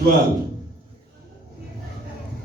12,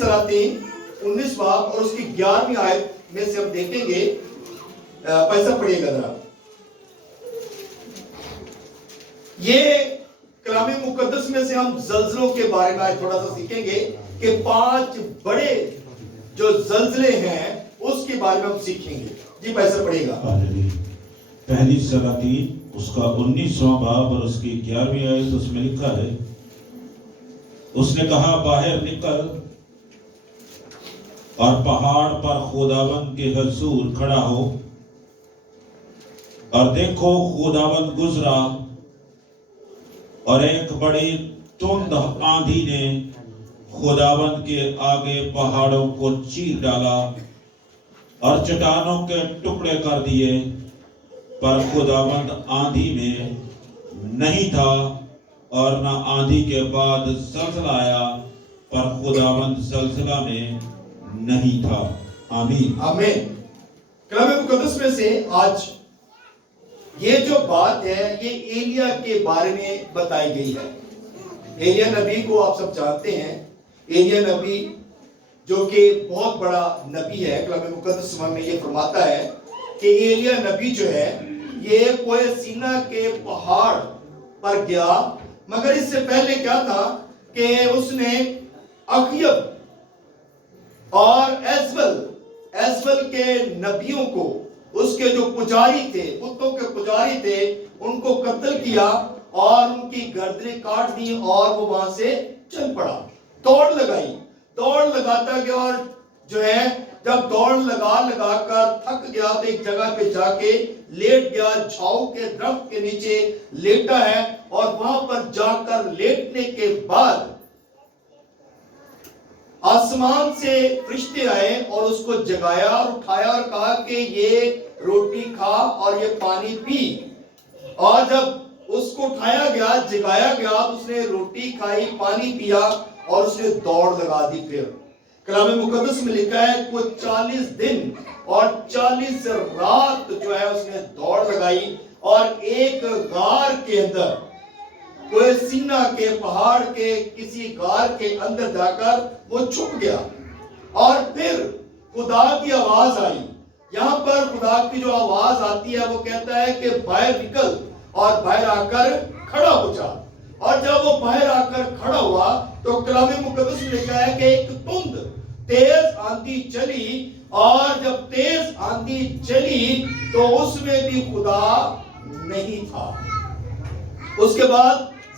سلاطین 19 باب اور اس کی 11ویں آیت میں سے ہم دیکھیں گے. پیسہ پڑھیے گا ذرا. یہ کلام مقدس میں سے ہم زلزلوں کے بارے میں آج تھوڑا سا سیکھیں گے کہ 5 بڑے جو زلزلے ہیں اس کے بارے میں ہم سیکھیں گے. جی پیسہ پڑھیے گا. پہلی سلاطین اس کا 19واں باب اور اس کی 11ویں آیت اس میں لکھا ہے, اس نے کہا باہر نکل اور پہاڑ پر خداوند کے حضور کھڑا ہو. اور دیکھو خداوند گزرا اور ایک بڑی تند آندھی نے خداوند کے آگے پہاڑوں کو چیر ڈالا اور چٹانوں کے ٹکڑے کر دیے, پر خداوند آندھی میں نہیں تھا اور نہ آندھی کے بعد زلزلہ آیا, پر خداوند زلزلہ میں نہیں تھا. آمین. آمین. کلام مقدس میں سے آج یہ جو بات ہے یہ ایلیا کے بارے میں بتائی گئی ہے. ایلیا نبی کو آپ سب جانتے ہیں. ایلیا نبی جو کہ بہت بڑا نبی ہے, کلام مقدس میں یہ فرماتا ہے کہ ایلیا نبی جو ہے یہ کوہ سینا کے پہاڑ پر گیا, مگر اس سے پہلے کیا تھا کہ اس نے اخیب اور ایزبل کے نبیوں کو, اس کے جو پجاری تھے, بتوں کے پجاری تھے, ان کو قتل کیا اور ان کی گردنیں کاٹ دی اور وہ وہاں سے چل پڑا. دوڑ لگاتا گیا اور جو ہے جب دوڑ لگا کر تھک گیا تو ایک جگہ پہ جا کے لیٹ گیا. جھاؤ کے درخت کے نیچے لیٹا ہے اور وہاں پر جا کر لیٹنے کے بعد آسمان سے فرشتے آئے اور اس کو جگایا اور اٹھایا اور کہا کہ یہ روٹی کھا اور یہ پانی پی. اور جب اس کو اٹھایا گیا, جگایا گیا, تو اس نے روٹی کھائی, پانی پیا اور اس نے دوڑ لگا دی. پھر کلام مقدس میں لکھا ہے وہ 40 دن اور 40 رات جو ہے اس نے دوڑ لگائی اور ایک غار کے اندر, کوہ سینا کے پہاڑ کے کسی غار کے اندر جا کر وہ چھپ گیا. اور پھر خدا کی آواز آئی. یہاں پر خدا کی جو آواز آتی ہے وہ کہتا ہے کہ باہر نکل اور باہر آ کر کھڑا ہو جا. اور جب وہ باہر آ کر کھڑا ہوا تو کلام مقدس میں لکھا ہے کہ ایک تند تیز آندھی چلی, اور جب تیز آندھی چلی تو اس میں بھی خدا نہیں تھا. اس کے بعد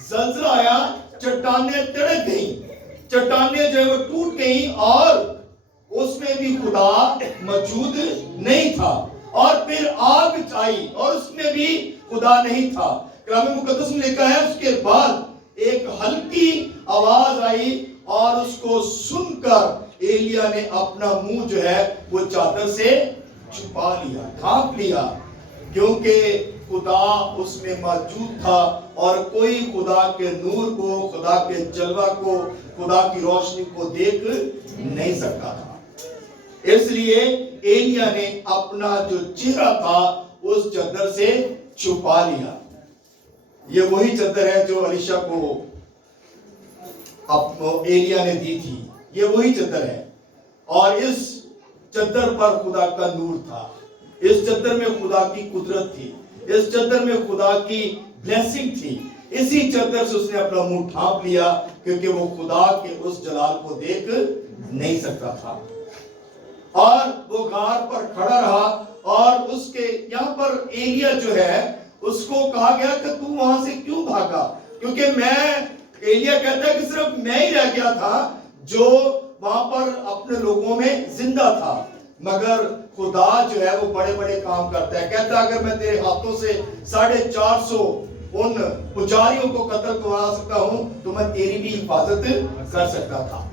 زلزلہ آیا, چٹانیں تڑک گئیں, چٹانیں جو ہے وہ ٹوٹ گئیں اور اس میں بھی خدا موجود نہیں تھا. اور پھر آگ آئی اور اس میں بھی خدا نہیں تھا. کلام مقدس میں لکھا ہے اس کے بعد ایک ہلکی آواز آئی اور اس کو سن کر ایلیا نے اپنا منہ جو ہے وہ چادر سے چھپا لیا, ڈھانپ لیا, کیونکہ خدا اس میں موجود تھا اور کوئی خدا کے نور کو, خدا کے جلوہ کو, خدا کی روشنی کو دیکھ نہیں سکتا تھا. اس لیے ایلیا نے اپنا جو چہرہ تھا اس چادر سے چھپا لیا. یہ وہی چادر ہے جو الیشا کو ایلیا نے دی تھی, یہ وہی چادر ہے. اور اس چادر پر خدا کا نور تھا, اس چادر میں خدا کی قدرت تھی, اس چادر میں خدا کی بلیسنگ تھی. اسی چادر سے اس نے اپنا منہ ڈھانپ لیا کیونکہ وہ خدا کے اس جلال کو دیکھ نہیں سکتا تھا. اور وہ غار پر کھڑا رہا اور اس کے یہاں پر ایلیا جو ہے اس کو کہا گیا کہ تو وہاں سے کیوں بھاگا, کیونکہ ایلیا کہتا ہے کہ صرف میں ہی رہ گیا تھا جو وہاں پر اپنے لوگوں میں زندہ تھا, مگر خدا جو ہے وہ بڑے بڑے کام کرتا ہے. کہتا ہے اگر میں تیرے ہاتھوں سے 450 ان پجاریوں کو قتل کروا سکتا ہوں تو میں تیری بھی حفاظت کر سکتا تھا.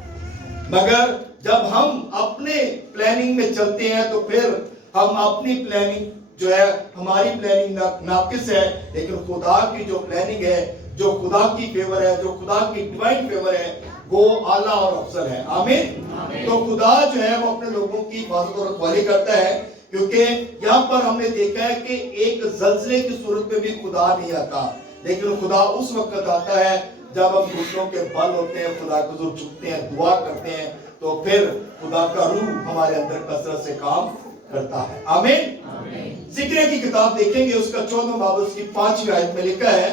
مگر جب ہم اپنے پلاننگ میں چلتے ہیں تو پھر ہم اپنی پلاننگ جو ہے, ہماری پلاننگ ناقص ہے, لیکن خدا کی جو پلاننگ ہے, جو خدا کی فیور ہے, جو خدا کی ڈیوائن فیور ہے, وہ اعلیٰ اور افضل ہے. آمین. تو خدا جو ہے وہ اپنے لوگوں کی حفاظت اور رکھوالی کرتا ہے, کیونکہ یہاں پر ہم نے دیکھا ہے کہ ایک زلزلے کی صورت میں بھی خدا نہیں آتا, لیکن خدا اس وقت آتا ہے جب ہم گھٹنوں کے بل ہوتے ہیں, خدا کے حضور جھکتے ہیں, دعا کرتے ہیں, تو تو پھر خدا کا روح ہمارے اندر کثرت سے کام کرتا ہے. آمین. ذکر کی کتاب دیکھیں گے، اس کا 14واں باب اس کی 5ویں آیت میں لکھا ہے.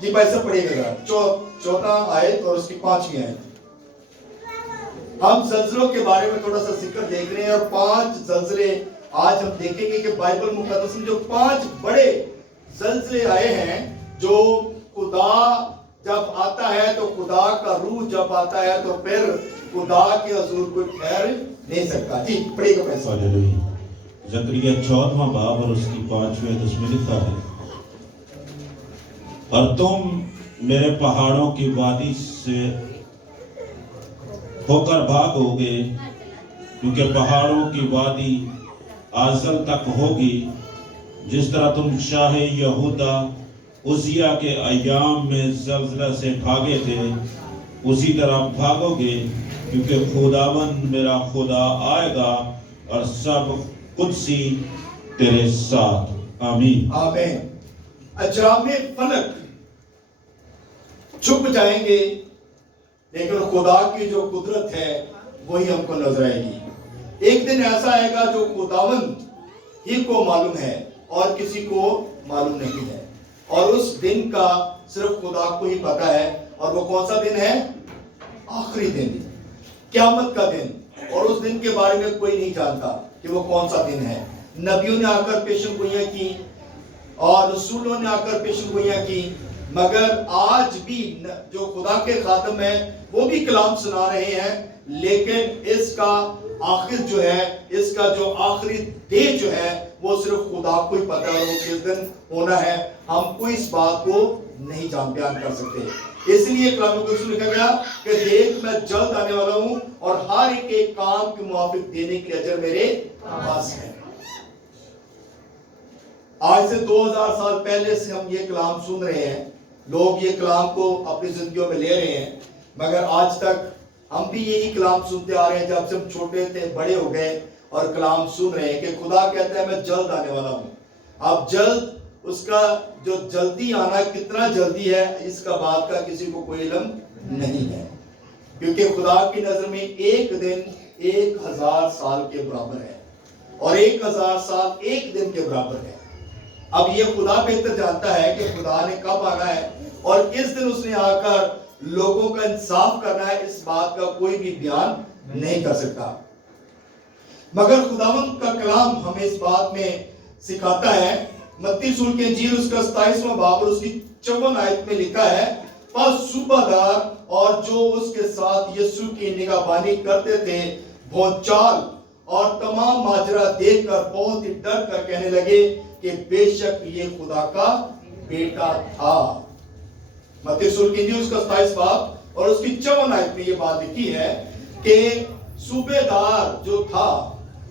جی بھائی سب پڑھیے گا. 14 آیت اور اس کی 5ویں آیت. ہم زلزلوں کے بارے میں تھوڑا سا ذکر دیکھ رہے ہیں، اور 5 زلزلے آج ہم دیکھیں گے کہ بائبل مقدس میں جو 5 بڑے زلزلے آئے ہیں، جو خدا جب آتا ہے تو خدا کا روح جب آتا ہے تو پھر خدا کے حضور کوئی ٹھہر نہیں سکتا. جی پڑھیے گا پیسہ. زکریا 14واں باب اور اس کی 5ویں آیت اس میں لکھا ہے، اور تم میرے پہاڑوں کی وادی سے ہو کر بھاگو گے، کیونکہ پہاڑوں کی وادی آزل تک ہوگی. جس طرح تم شاہ یہودا عزیہ کے ایام میں زلزلہ سے بھاگے تھے، اسی طرح بھاگو گے، کیونکہ خداوند میرا خدا آئے گا اور سب قدسی تیرے ساتھ. آمین. آمین. اجرام فلک چھپ جائیں گے، لیکن خدا کی جو قدرت ہے وہی ہم کو نظر آئے گی. ایک دن ایسا آئے گا جو خداوند ہی کو معلوم ہے اور کسی کو معلوم نہیں ہے، اور اس دن کا صرف خدا کو ہی پتا ہے. اور وہ کون سا دن ہے؟ آخری دن، قیامت کا دن. اور اس دن کے بارے میں کوئی نہیں جانتا کہ وہ کون سا دن ہے. نبیوں نے آ کر پیشن گوئیاں کی اور رسولوں نے آ کر پیشن گوئیاں کی، مگر آج بھی جو خدا کے خادم ہیں وہ بھی کلام سنا رہے ہیں، لیکن اس کا آخر جو ہے، اس کا جو آخری ڈے جو ہے وہ صرف خدا کو ہی پتا ہے، وہ کس دن ہونا ہے. ہم کوئی اس بات کو نہیں بیان کر سکتے. اس لیے کلام مقدس میں لکھا گیا کہ دیکھ میں جلد آنے والا ہوں اور ہر ایک کام کے موافق دینے کے لیے اجر میرے پاس ہے. آج سے 2000 سال پہلے سے ہم یہ کلام سن رہے ہیں، لوگ یہ کلام کو اپنی زندگیوں میں لے رہے ہیں، مگر آج تک ہم بھی یہی کلام سنتے آ رہے ہیں. جب سے ہم چھوٹے تھے، بڑے ہو گئے اور کلام سن رہے ہیں کہ خدا کہتا ہے میں جلد آنے والا ہوں. اب جلد، اس کا جو جلدی آنا کتنا جلدی ہے اس کا بات کا کسی کو کوئی علم نہیں ہے، کیونکہ خدا کی نظر میں ایک دن 1000 سال کے برابر ہے، اور 1000 سال ایک دن کے برابر ہے. اب یہ خدا بہتر جانتا ہے کہ خدا نے کب آنا ہے اور کس دن اس نے آ کر لوگوں کا انصاف کرنا ہے. اس بات کا کوئی بھی بیان نہیں کر سکتا، مگر خداوند کا کلام ہمیں اس بات میں سکھاتا ہے. متی رسول کی انجیل اس کا 27واں باب اور اس کی 54 آیت میں لکھا ہے، پس صوبہ دار اور جو اس کے ساتھ یسوع کی نگہبانی کرتے تھے بھونچال اور تمام ماجرا دیکھ کر بہت ہی ڈر کر کہنے لگے کہ بے شک یہ خدا کا بیٹا تھا. متی رسول کی انجیل اس کا 27 باب اور اس کی 54 آیت میں یہ بات لکھی ہے کہ صوبے دار جو تھا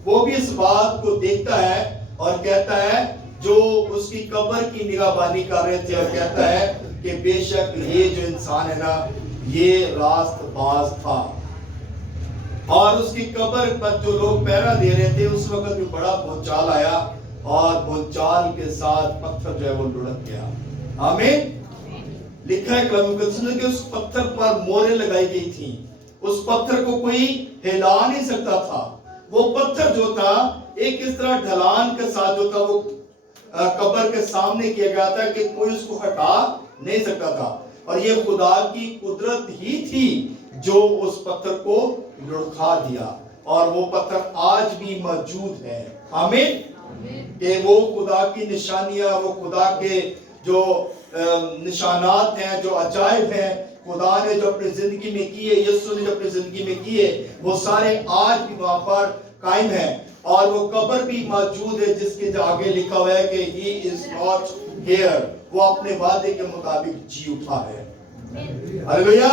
وہ بھی اس بات کو دیکھتا ہے اور کہتا ہے، جو اس کی قبر کی نگہبانی کر رہے تھے، اور کہتا ہے کہ بے شک یہ جو انسان ہے نا یہ راست باز تھا. اور اس کی قبر پر جو لوگ پہرا دے رہے تھے اس وقت بھی بڑا بھونچال آیا اور بھونچال کے ساتھ پتھر جو ہے وہ لڑک گیا. آمین. لکھا ہے کلام مقدس میں کہ اس پتھر پر موریں لگائی گئی تھیں، اس پتھر کو کوئی ہلا نہیں سکتا تھا. وہ پتھر جو تھا ایک اس طرح ڈھلان کے ساتھ جو تھا وہ قبر کے سامنے کیا گیا تھا کہ کوئی اس کو ہٹا نہیں سکتا تھا. اور یہ خدا کی قدرت ہی تھی جو اس پتھر کو لڑکھا دیا، اور وہ پتھر آج بھی موجود ہے. آمین. کہ وہ خدا کی نشانیاں، وہ خدا کے جو نشانات ہیں، جو عجائب ہیں خدا نے جو اپنی زندگی میں کیے، یسوع نے جو اپنی زندگی میں کیے، وہ سارے آج بھی وہاں پر قائم ہیں. اور وہ قبر بھی موجود ہے جس کے آگے لکھا ہوا ہے کہ he is not here، وہ اپنے وعدے کے مطابق جی اٹھا ہے. ہلیلویا.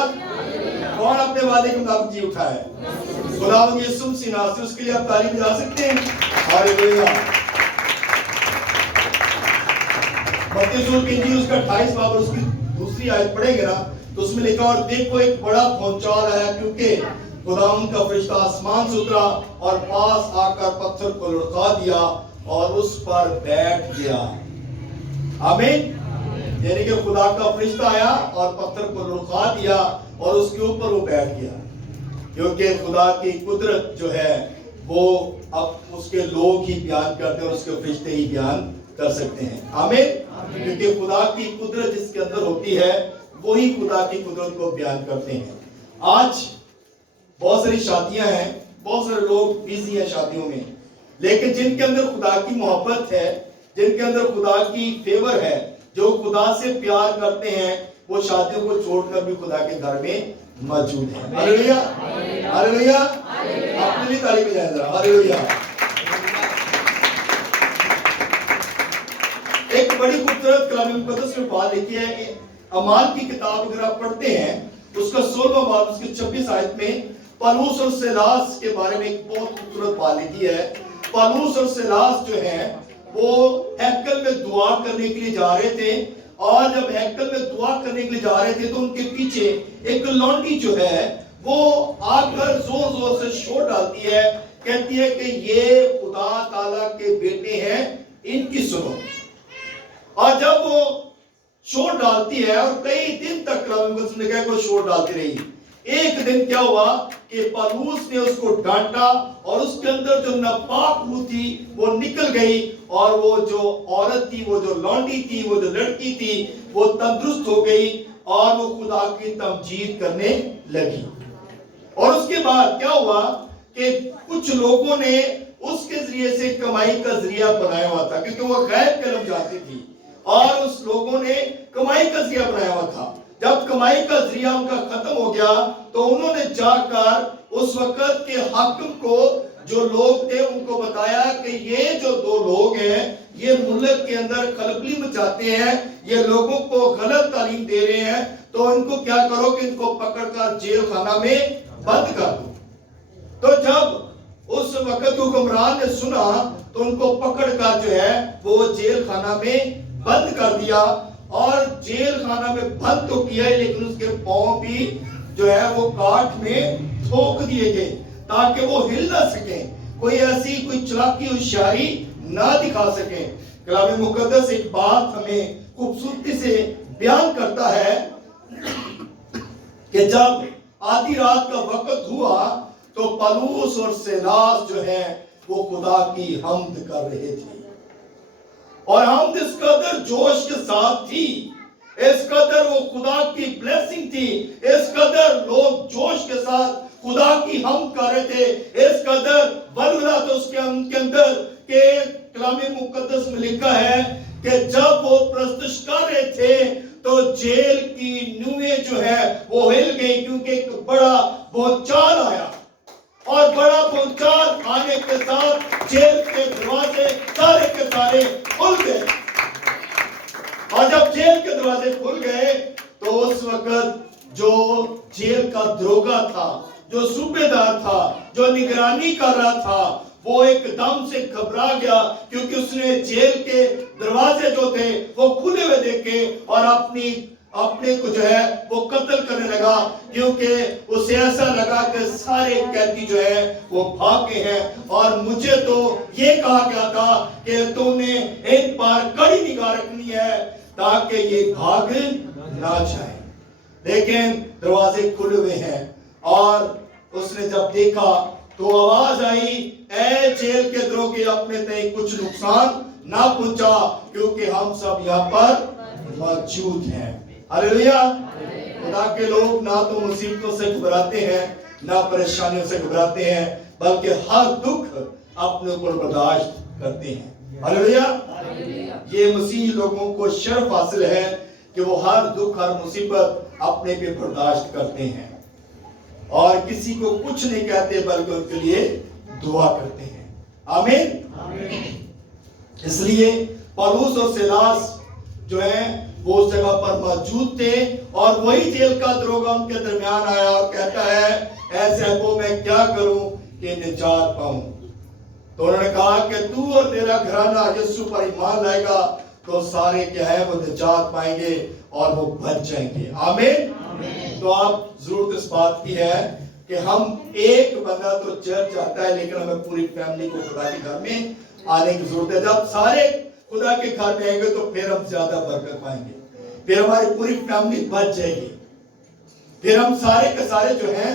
کون اپنے وعدے کے مطابق جی اٹھا ہے؟ خداوند یسوع مسیح ناصر. اس کے لیے آپ تعریف جا سکتے ہیں. ہلیلویا. متی رسول کی انجیل اس کا 28 باب اور اس کی دوسری آیت پڑھیں گے نا تو اس میں لکھا، اور دیکھو ایک بڑا بھونچال آیا، کیونکہ خداوند کا فرشتہ آسمان سے اترا اور پاس آ کر پتھر کو لڑکا دیا اور اس پر بیٹھ گیا. آمین. یعنی کہ خدا کا فرشتہ آیا اور پتھر کو لڑکا دیا اور اس کے اوپر وہ بیٹھ گیا. کیونکہ خدا کی قدرت جو ہے وہ اب اس کے لوگ ہی بیان کرتے ہیں اور اس کے فرشتے ہی بیان کر سکتے ہیں. آمین. کیونکہ خدا کی قدرت جس کے اندر ہوتی ہے وہی خدا کی قدرت کو بیان کرتے ہیں. آج بہت ساری شادیاں ہیں, بہت سارے لوگ بیزی ہیں شادیوں میں, لیکن جن کے اندر خدا کی محبت ہے, جن کے اندر خدا کی فیور ہے, جو خدا سے پیار کرتے ہیں, وہ شادیوں کو چھوڑ کر بھی خدا کے گھر میں موجود ہیں. ہاللیلویا, ہاللیلویا. اپنے لیے تعریف بجائیں ذرا, ہاللیلویا. ایک بڑی خوبصورت کلام مقدس میں بات لکھی ہے. اعمال کی کتاب اگر آپ پڑھتے ہیں اس کا 16واں باب اس کی 26 آیت میں پالوس اور سیلاس کے بارے میں ایک بہت خوبصورت بات لکھی ہے. پالوس اور سیلاس جو ہیں وہ ہیکل میں دعا کرنے کے لیے جا رہے تھے, اور جب ہیکل میں دعا کرنے کے لیے جا رہے تھے تو ان کے پیچھے ایک لونڈی جو ہے وہ آ کر زور زور سے شور ڈالتی ہے, کہتی ہے کہ یہ خدا تعالیٰ کے بیٹے ہیں, ان کی سنو. اور جب وہ شور ڈالتی ہے, اور کئی دن تک وہ شور ڈالتی رہی, ایک دن کیا ہوا کہ پالوس نے اس کو ڈانٹا اور اس کے اندر جو ناپاک روح تھی وہ نکل گئی, اور وہ جو عورت تھی, وہ جو لونڈی تھی, وہ جو لڑکی تھی, وہ تندرست ہو گئی اور وہ خدا کی تمجید کرنے لگی. اور اس کے بعد کیا ہوا کہ کچھ لوگوں نے اس کے ذریعے سے کمائی کا ذریعہ بنایا ہوا تھا, کیونکہ وہ غیب کلم جانتی تھی, اور اس لوگوں نے کمائی کا ذریعہ بنایا ہوا تھا. جب کمائی کا ذریعہ ان کا ختم ہو گیا تو انہوں نے جا کر اس وقت کے حاکم کو, جو لوگ تھے, ان کو بتایا کہ یہ جو دو لوگ ہیں یہ ملک کے اندر خلبلی مچاتے ہیں, یہ لوگوں کو غلط تعلیم دے رہے ہیں, تو ان کو کیا کرو کہ ان کو پکڑ کر جیل خانہ میں بند کر دو. تو جب اس وقت حکمران نے سنا تو ان کو پکڑ کر جو ہے وہ جیل خانہ میں بند کر دیا, اور جیل خانہ میں بند تو کیا ہے لیکن اس کے پاؤں بھی جو ہے وہ کاٹ میں ٹھوک دیے گئے تاکہ وہ ہل نہ سکیں, کوئی ایسی کوئی چلاکی ہوشیاری نہ دکھا سکیں. کلام مقدس ایک بات ہمیں خوبصورتی سے بیان کرتا ہے کہ جب آدھی رات کا وقت ہوا تو پالوس اور سیلاس جو ہے وہ خدا کی حمد کر رہے تھے, اور حمد اس قدر جوش کے ساتھ تھی, اس قدر وہ خدا کی بلیسنگ تھی, اس قدر لوگ جوش کے ساتھ خدا کی حمد کر رہے تھے, اس قدر ولولہ تو اس کے اندر کہ کلام مقدس میں لکھا ہے کہ جب وہ پرستش کر رہے تھے تو جیل کی نویں جو ہے وہ ہل گئی, کیونکہ ایک بڑا بھونچال آیا, اور بڑا بھونچال آنے کے ساتھ جیل کے دروازے سارے کے سارے کھل گئے. اور جب جیل کے دروازے کھل گئے تو اس وقت جو جیل کا دروگا تھا, جو صوبے دار تھا, جو نگرانی کر رہا تھا, وہ ایک دم سے گھبرا گیا, کیونکہ اس نے جیل کے دروازے جو تھے وہ کھلے ہوئے دیکھے, اور اپنے کو جو ہے وہ قتل کرنے لگا, کیونکہ اسے ایسا لگا کہ سارے قیدی جو ہے وہ بھاگے ہیں, اور مجھے تو یہ کہا گیا تھا کہ تم نے ان پر کڑی نگاہ رکھنی ہے تاکہ یہ بھاگ نہ جائے. لیکن دروازے کھلے ہوئے ہیں, اور اس نے جب دیکھا تو آواز آئی, اے جیل کے دروگے, اپنے تئیں کچھ نقصان نہ پہنچا, کیونکہ ہم سب یہاں پر موجود ہیں. ہاللیلویا. خدا کے لوگ نہ تو مصیبتوں سے گھبراتے ہیں, نہ پریشانیوں سے گھبراتے ہیں, بلکہ ہر دکھ اپنے اوپر برداشت کرتے ہیں. ہاللیلویا. یہ مسیح لوگوں کو شرف حاصل ہے کہ وہ ہر دکھ, ہر مصیبت اپنے پہ برداشت کرتے ہیں, اور کسی کو کچھ نہیں کہتے بلکہ ان کے لیے دعا کرتے ہیں. آمین. اس لیے پالوس اور سیلاس جو ہیں وہ اس جگہ پر موجود تھے, اور وہی جیل کا دروگا ان کے درمیان آیا اور کہتا ہے, اے صاحبو میں کیا کروں کہ نجات پاؤں. تو انہوں نے کہا کہ تو اور تیرا گھرانہ یسوع پر ایمان لائے گا تو سارے کیا ہے وہ نجات پائیں گے اور وہ بچ جائیں گے. آمین. تو آپ ضرورت اس بات کی ہے کہ ہم ایک بندہ تو چرچ آتا ہے, لیکن ہمیں پوری فیملی کو خدا کے گھر میں آنے کی ضرورت ہے. جب سارے خدا کے گھر میں آئیں گے تو پھر ہم زیادہ برکت پائیں گے, پھر ہماری پوری فیملی بچ جائے گی, پھر ہم سارے کے سارے جو ہیں